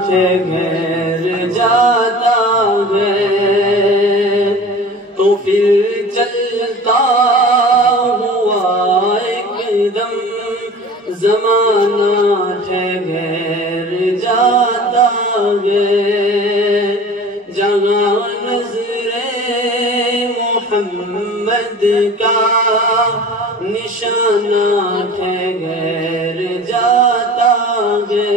ٹھہر جاتا ہے تو پھر چلتا ہوا ایک دم زمانہ ٹھہر جاتا ہے جہاں نظر محمد کا نشانہ ٹھہر جاتا ہے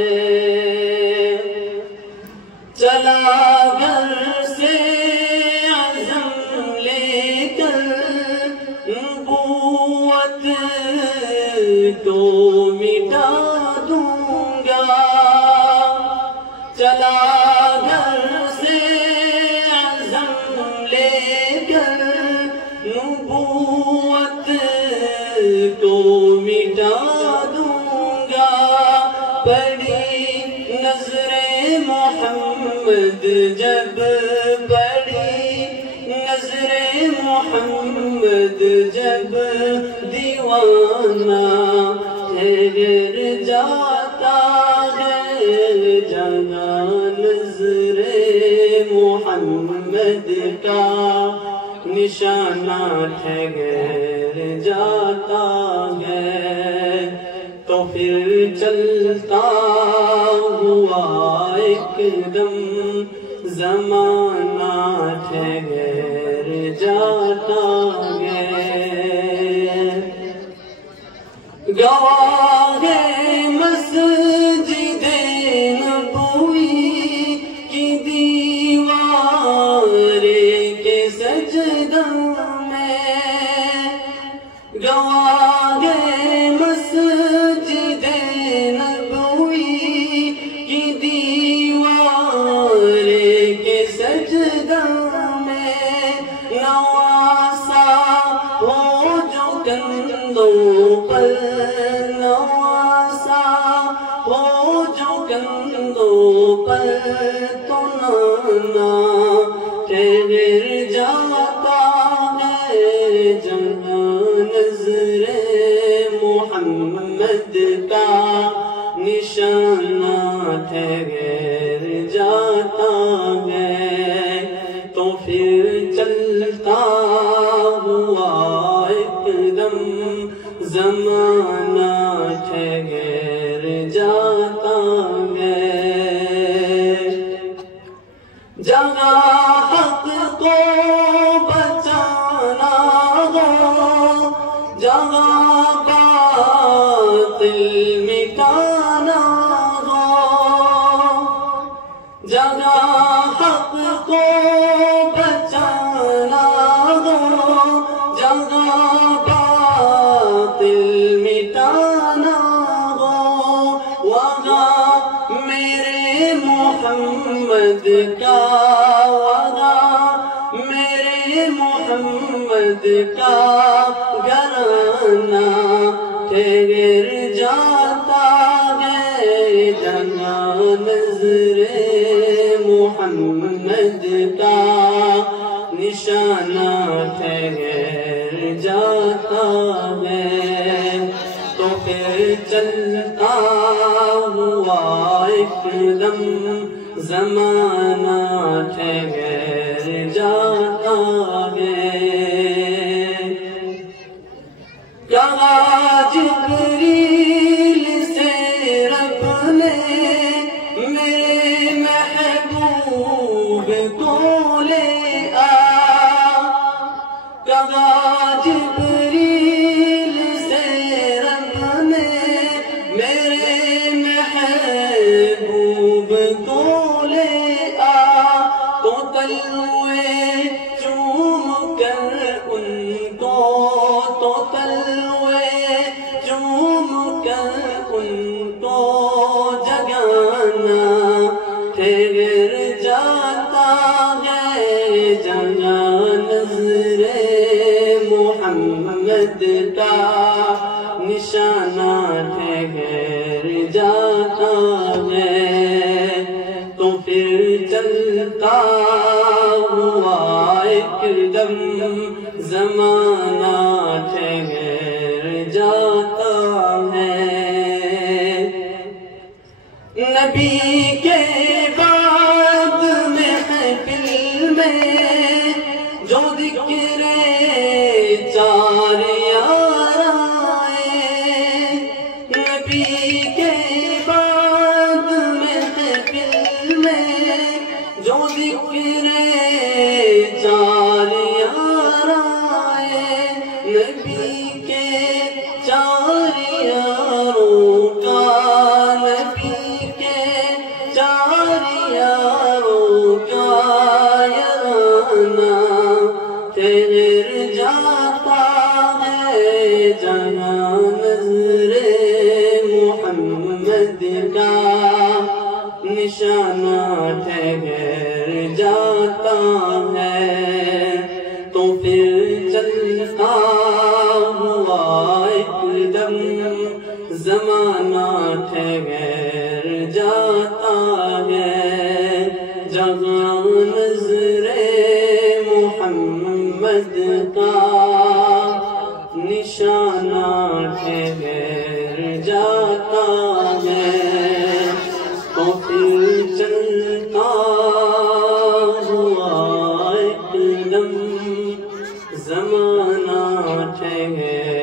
چلا گھر سے عزم لے کر نبوت کو مٹا دوں گا چلا گھر سے عزم لے کر نبوت کو مٹا دوں گا پڑی نظر محمد جب پڑی نظر محمد جب دیوانہ ٹھہر جاتا ہے جہاں نظر محمد کا نشانہ ٹھہر جاتا ہے تو پھر چلتا ہوا ایک دم زمانہ ٹھہر جاتا ہے گواہ مسجد نبوی کی دیوار کے سجدوں میں گواہ مسجد نبوی کی دیوار کے سجدوں میں نواسا ہو جو کندھوں پر نواسا ہو جو کندھوں پر تو نانا ٹھہر جاتا ہے جہاں نظر محمد کا نشانہ ٹھہر جاتا ہے تو پھر چلتا ہوا ایک دم زمانہ ٹھہر جاتا ہے جہاں حق کو بچانا ہو جہاں باطل مٹانا ہو جہاں حق کو بچانا ہو جہاں باطل مٹانا ہو وہاں میرے محمد کا وہاں میرے محمد کا گھرانہ ٹھہر جاتا ہے جہاں نظر محمد کا نشانہ ٹھہر جاتا ہے تو پھر چلتا ہوا ایک دم زمانہ ٹھہر جاتا ہے کہا جبریل سے رب نے میرے محبوب کو لے آ کہا جبریل سے رب نے میرے محبوب کو لے آ تو تلوے چوم کر ان کو تو تلوے چوم کر ان کو جگانا ٹھہر جاتا ہے جہاں نظر محمد کا نشانہ ٹھہر جاتا ہے تو پھر چلتا ہوا ایک دم زمانہ ٹھہر جاتا ہے نبی کے یاروں کا یارانہ ٹھہر جاتا ہے جہاں نظر محمد کا نشانہ ٹھہر جاتا ہے تو پھر چلتا ہوا ایک دم زمانہ ٹھہر جاتا ہے جہاں نظر محمد کا نشانہ ٹھہر جاتا ہے تو پھر چلتا ہوا ایک دم زمانہ ٹھہر